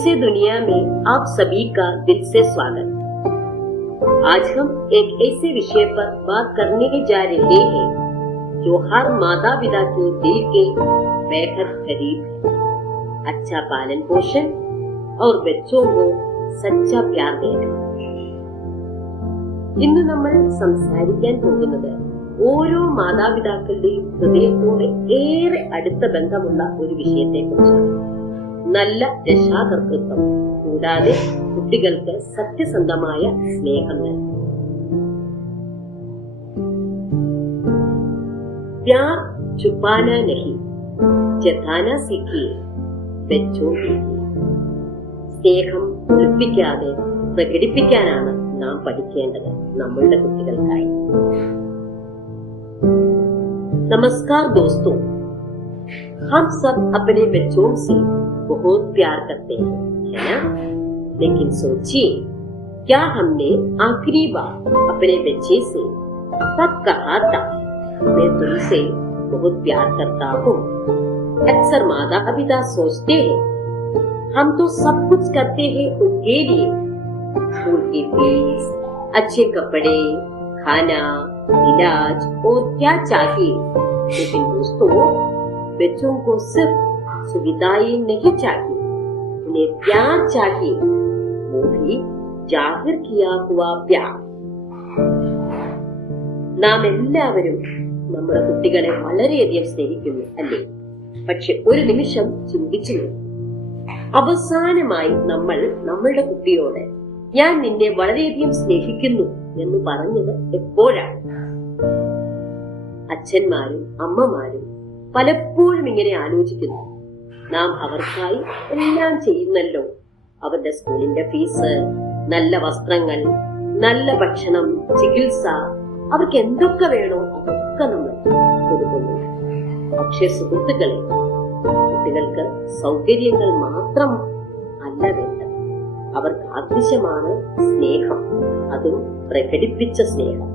से दुनिया में आप सभी का दिल से स्वागत। आज हम एक ऐसे विषय पर बात करने जा रहे हैं जो हर माता पिता के दिल के बेहद करीब है। अच्छा पालन पोषण और बच्चों को सच्चा प्यार देना। ഇന്ന് നമ്മൾ സംസാരിക്കാൻ പോകുന്നത് ഓരോ മാതാപിതാക്കളുടെയും ഹൃദയത്തോട് ഏറെ അടുത്ത ബന്ധമുള്ള ഒരു വിഷയത്തെക്കുറിച്ചാണ്. നല്ല രക്ഷാകർതൃത്വം കൂടാതെ കുട്ടികൾക്ക് സത്യസന്ധമായ സ്നേഹം നൽകും. प्यार छुपाना नहीं, जताना सीखिए बच्चों की. സ്നേഹം ഒളിപ്പിക്കാതെ പ്രകടിപ്പിക്കാനാണ് നാം പഠിക്കേണ്ടത് നമ്മളുടെ കുട്ടികൾക്കായി. नमस्कार दोस्तों, हम सब अपने बच्चों से बहुत प्यार करते हैं, है ना? लेकिन सोचिए, क्या हमने आखिरी बार अपने बच्चे से कब कहा था मैं तुमसे बहुत प्यार करता हूँ? अक्सर माता पिता सोचते हैं हम तो सब कुछ करते हैं उनके लिए, स्कूल की फीस, अच्छे कपड़े, खाना, इलाज और क्या चाहिए. लेकिन दोस्तों, बच्चों को सिर्फ सुविधाएं नहीं चाहिए, उन्हें प्यार चाहिए, वो भी जाहिर किया हुआ प्यार. നാം എല്ലാവരും നമ്മുടെ കുട്ടികളെ വളരെയധികം സ്നേഹിക്കുന്നു, അല്ലേ? പക്ഷെ ഒരു നിമിഷം ചിന്തിച്ചു നോക്കൂ. അവസാനമായി നമ്മൾ നമ്മളുടെ കുട്ടിയോട് ഞാൻ നിന്നെ വളരെയധികം സ്നേഹിക്കുന്നു എന്ന് പറഞ്ഞത് എപ്പോഴാണ്? അച്ഛന്മാരും അമ്മമാരും പലപ്പോഴും ഇങ്ങനെ ആലോചിക്കുന്നു, നാം അവർക്കായി എല്ലാം ചെയ്യുന്നല്ലോ. അവരുടെ സ്കൂളിന്റെ ഫീസ്, നല്ല വസ്ത്രങ്ങൾ, നല്ല ഭക്ഷണം, ചികിത്സ, അവർക്ക് എന്തൊക്കെ വേണോ അതൊക്കെ നമ്മൾ കൊടുക്കുന്നു. പക്ഷെ സുഹൃത്തുക്കളെ, കുട്ടികൾക്ക് സൗകര്യങ്ങൾ മാത്രം അല്ല വേണ്ടത്, അവർക്ക് ആവശ്യമാണ് സ്നേഹം, അതും പ്രകടിപ്പിച്ച സ്നേഹം.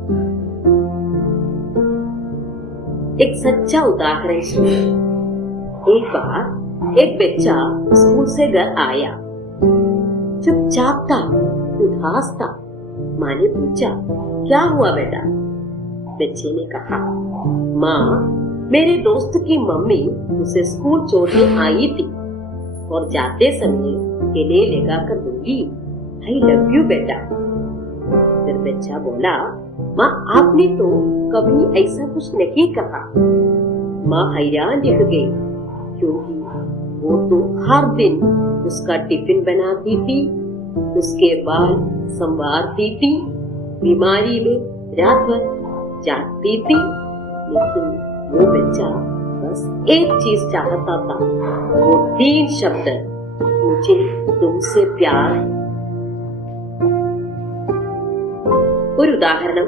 एक सच्चा उदाहरण सुनिए. एक बार एक बच्चा स्कूल से घर आया, चुपचाप था, उदास था. माँ ने पूछा, क्या हुआ बेटा? बच्चे ने कहा, माँ, मेरे दोस्त की मम्मी उसे स्कूल छोड़ने आई थी और जाते समय गले लगाकर बोली, आई लव यू बेटा. फिर बच्चा बोला, माँ, आपने तो कभी ऐसा कुछ नहीं कहा. माँ हैरान रह गई, क्योंकि वो तो हर दिन उसका टिफिन बनाती थी, उसके बाल संवारती थी, बीमारी में रात भर जागती थी. लेकिन वो बच्चा बस एक चीज चाहता था, वो 3 शब्द, मुझे तुमसे प्यार है. ഒരു ഉദാഹരണം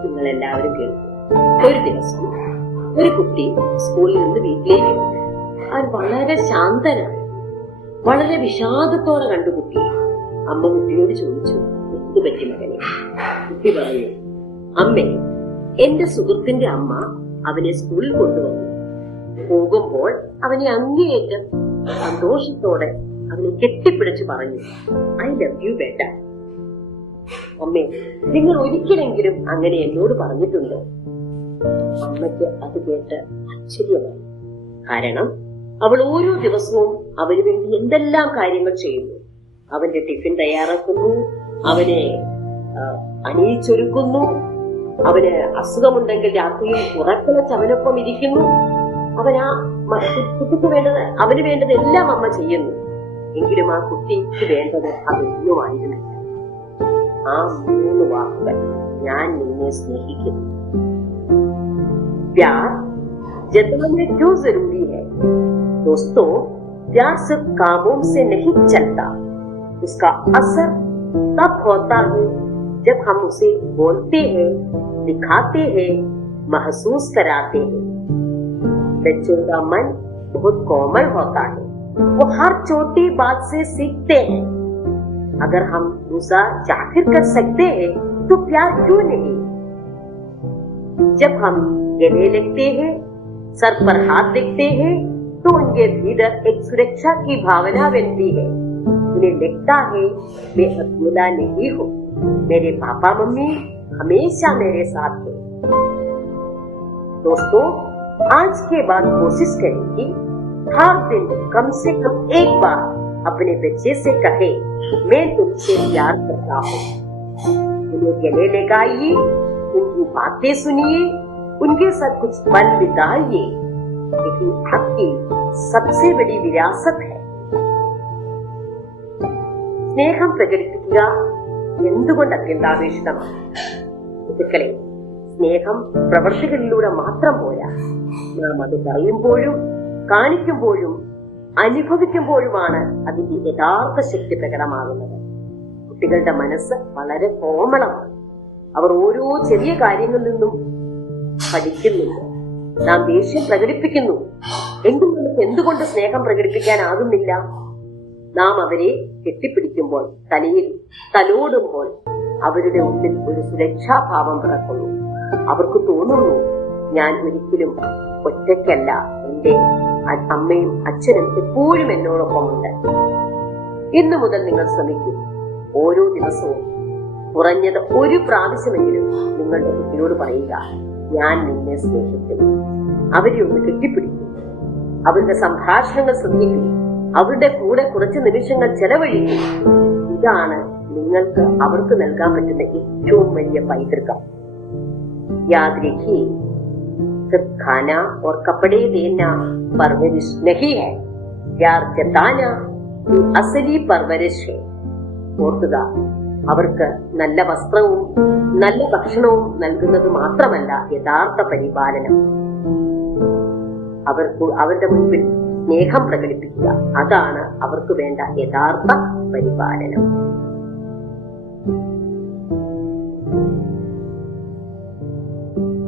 നിങ്ങൾ എല്ലാവരും കേൾക്കും. ഒരു ദിവസം ഒരു കുട്ടി സ്കൂളിൽ നിന്ന് വീട്ടിലേക്ക് വന്നു. അവൻ വളരെ ശാന്തനാണ്, വളരെ വിഷാദത്തോടെ കണ്ടു കുട്ടി. അമ്മ കുട്ടിയോട് ചോദിച്ചു, എന്ത് പറ്റി മകനെ? കുട്ടി പറഞ്ഞു, അമ്മേ, എന്റെ സുഹൃത്തിന്റെ അമ്മ അവനെ സ്കൂളിൽ കൊണ്ടുവന്നു. പോകുമ്പോൾ അവനെ അങ്ങേയറ്റം സന്തോഷത്തോടെ അവനെ കെട്ടിപ്പിടിച്ചു പറഞ്ഞു, ഐ ലവ് യു ബേട്ട. അമ്മേ, നിങ്ങൾ ഒരിക്കലെങ്കിലും അങ്ങനെ എന്നോട് പറഞ്ഞിട്ടുണ്ടോ? അമ്മയ്ക്ക് അത് കേട്ട് ആശ്ചര്യമായി. കാരണം അവൾ ഓരോ ദിവസവും അവന് വേണ്ടി എന്തെല്ലാം കാര്യങ്ങൾ ചെയ്യുന്നു. അവന്റെ ടിഫിൻ തയ്യാറാക്കുന്നു, അവനെ അണിയിച്ചൊരുക്കുന്നു, അവന് അസുഖമുണ്ടെങ്കിൽ രാത്രിയിൽ ഉറക്കളച്ച് അവനൊപ്പം ഇരിക്കുന്നു. കുട്ടിക്ക് വേണ്ടത്, അവന് വേണ്ടത് എല്ലാം അമ്മ ചെയ്യുന്നു. എങ്കിലും ആ കുട്ടിക്ക് വേണ്ടത് അതൊന്നുമായിരുന്നില്ല. ആ 3 വാക്കുകൾ, ഞാൻ നിന്നെ സ്നേഹിക്കുന്നു. प्यार जताना क्यों जरूरी है? दोस्तों, प्यार सिर्फ कामों से नहीं चलता, उसका असर तब होता है जब हम उसे बोलते हैं, दिखाते हैं, महसूस कराते हैं. बच्चों का मन बहुत कोमल होता है, वो हर छोटी बात से सीखते हैं. अगर हम गुस्सा जाहिर कर सकते हैं तो प्यार क्यों नहीं? जब हम गले लगते हैं, सर पर हाथ रखते हैं, तो उनके भीतर एक सुरक्षा की भावना बनती है. उन्हें लगता है मैं अकेला नहीं हूँ, मेरे पापा मम्मी हमेशा मेरे साथ हैं। दोस्तों, आज के बाद कोशिश करें कि हर दिन कम से कम एक बार अपने बच्चे से कहे, मैं तुमसे प्यार करता हूँ। उन्हें गले लगाइए, उनकी बातें सुनिए, उनके साथ कुछ पल बिताइए। लेकिन आपकी सबसे बड़ी विरासत है സ്നേഹം പ്രകടിപ്പിക്കുക. എന്തുകൊണ്ട് അത്യന്താപേക്ഷിതമാണ്? സുഹൃത്തുക്കളെ, സ്നേഹം പ്രവർത്തികളിലൂടെ മാത്രം പോരാ. നാം അത് പറയുമ്പോഴും കാണിക്കുമ്പോഴും അനുഭവിക്കുമ്പോഴുമാണ് അതിന്റെ യഥാർത്ഥ ശക്തി പ്രകടമാകുന്നത്. കുട്ടികളുടെ മനസ്സ് വളരെ കോമളമാണ്. അവർ ഓരോ ചെറിയ കാര്യങ്ങളിൽ നിന്നും പഠിക്കുന്നുണ്ട്. നാം ദേഷ്യം പ്രകടിപ്പിക്കുന്നു എങ്കിൽ നമുക്ക് എന്തുകൊണ്ട് സ്നേഹം പ്രകടിപ്പിക്കാനാകുന്നില്ല? നാം അവരെ കെട്ടിപ്പിടിക്കുമ്പോൾ, തലയിൽ തലോടുമ്പോൾ അവരുടെ ഉള്ളിൽ ഒരു സുരക്ഷാഭാവം പിറക്കുന്നു. അവർക്ക് തോന്നുന്നു, ഞാൻ ഒരിക്കലും ഒറ്റയ്ക്കല്ല, എന്റെ അമ്മയും അച്ഛനും എപ്പോഴും എന്നോടൊപ്പമുണ്ട്. ഇന്നു മുതൽ നിങ്ങൾ ശ്രമിക്കൂ. ഓരോ ദിവസവും കുറഞ്ഞത് ഒരു പ്രാവശ്യമെങ്കിലും നിങ്ങളുടെ കുട്ടിയോട് പറയുക, ഞാൻ നിന്നെ സ്നേഹിക്കുന്നു. അവരെ ഒന്ന് കെട്ടിപ്പിടിക്കും. അവരുടെ സംഭാഷണങ്ങൾ ശ്രദ്ധിക്കും. അവരുടെ കൂടെ കുറച്ച് നിമിഷങ്ങൾ ചെലവഴിക്കും. ഇതാണ് നിങ്ങൾക്ക് അവർക്ക് നൽകാൻ പറ്റുന്ന ഏറ്റവും വലിയ പൈതൃകം. യാദ് രഖിയേ, सिर्फ खाना और कपड़े देना परवरिश नहीं है, प्यार जताना ये असली परवरिश है. ഓർക്കുക, അവർക്ക് നല്ല വസ്ത്രവും നല്ല ഭക്ഷണവും നൽകുന്നത് മാത്രമല്ല യഥാർത്ഥ പരിപാലനം. അവരുടെ മുൻപിൽ സ്നേഹം പ്രകടിപ്പിക്കുക, അതാണ് അവർക്ക് വേണ്ട യഥാർത്ഥ പരിപാലനം.